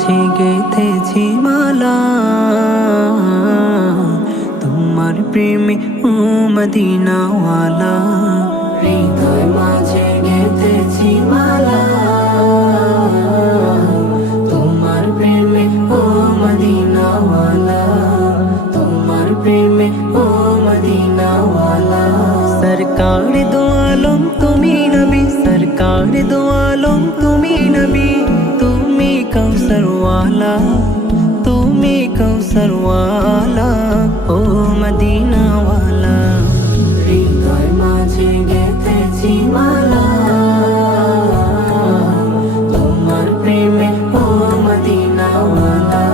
মাঝে গেঁথেছি মালা, তোমার প্রেমে ও মদিনাওয়ালা। হৃদয় মাঝে গেঁথেছি মালা, তোমার প্রেমে ও মদিনাওয়ালা, তোমার প্রেমে ও মদিনাওয়ালা। সরকার দো আলম তুমি নবী, সরকার দো আলম তুমি নবী, তুমি কৌসর ওয়ালা, তুমি কৌসর ওয়ালা, ও মদিনা ওয়ালা। হৃদয় মাঝে গেঁথেছি মালা, তোমার প্রেমে ও মদিনা ওয়ালা।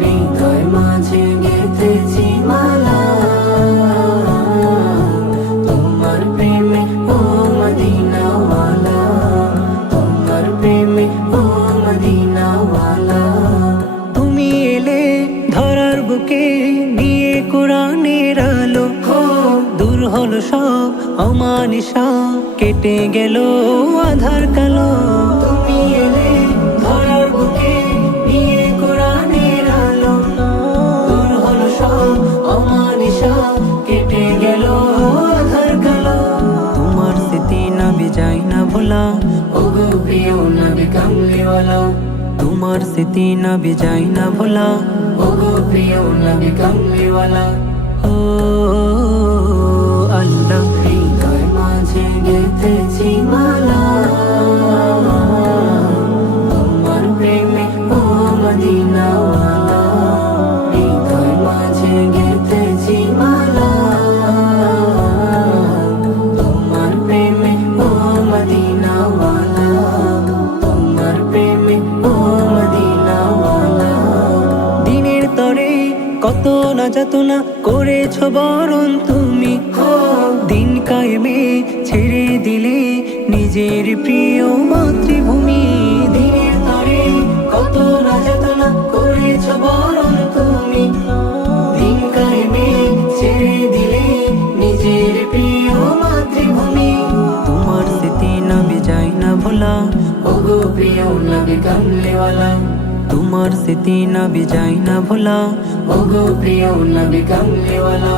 হৃদয় মাঝে গেঁথেছি মালা, তোমার প্রেমে ও মদিনা ওয়ালা, তোমার প্রেমে ও মদিনা ওয়ালা। তুমি এলে ধরার বুকে নিয়ে কোরআনের আলো, দূর হলো সব অমানিসা, কেটে গেল আধার কালো। তুমি এলে ধরার বুকে নিয়ে কোরআনের আলো, দূর হলো সব অমানিসা, কেটে গেল আধার কালো। তোমার স্মৃতি নবী যায় না ভোলা, ওগো প্রিয় নবী কামলিওয়ালা। তোমার স্মৃতি নবী যায় না ভোলা, ওগো প্রিয় নবী কামলিওয়ালা। ও আল্লাহ, হৃদয় মাঝে গেঁথেছি মালা, তোমার প্রেমে ও মদিনাওয়ালা। হৃদয় মাঝে গেঁথেছি মালা, তোমার প্রেমে ও মদিনাওয়ালা, তোমার প্রেমে ও মদিনাওয়ালা। দিনের তরে কত না যাতনা করেছ বরণ তুমি, দিন কায়েমে ছেড়ে দিলে নিজের প্রিয় মাতৃভূমি। দিনের তরে কত না যাতনা করেছ বরণ তুমি, দিন কায়েমে ছেড়ে দিলে নিজের প্রিয় মাতৃভূমি। তোমার স্মৃতি নবী যায় না ভোলা, ওগো প্রিয় নবী কামলিওয়ালা। তোমার স্মৃতি নবী যায় না ভোলা, ওগো প্রিয় নবী কামলিওয়ালা।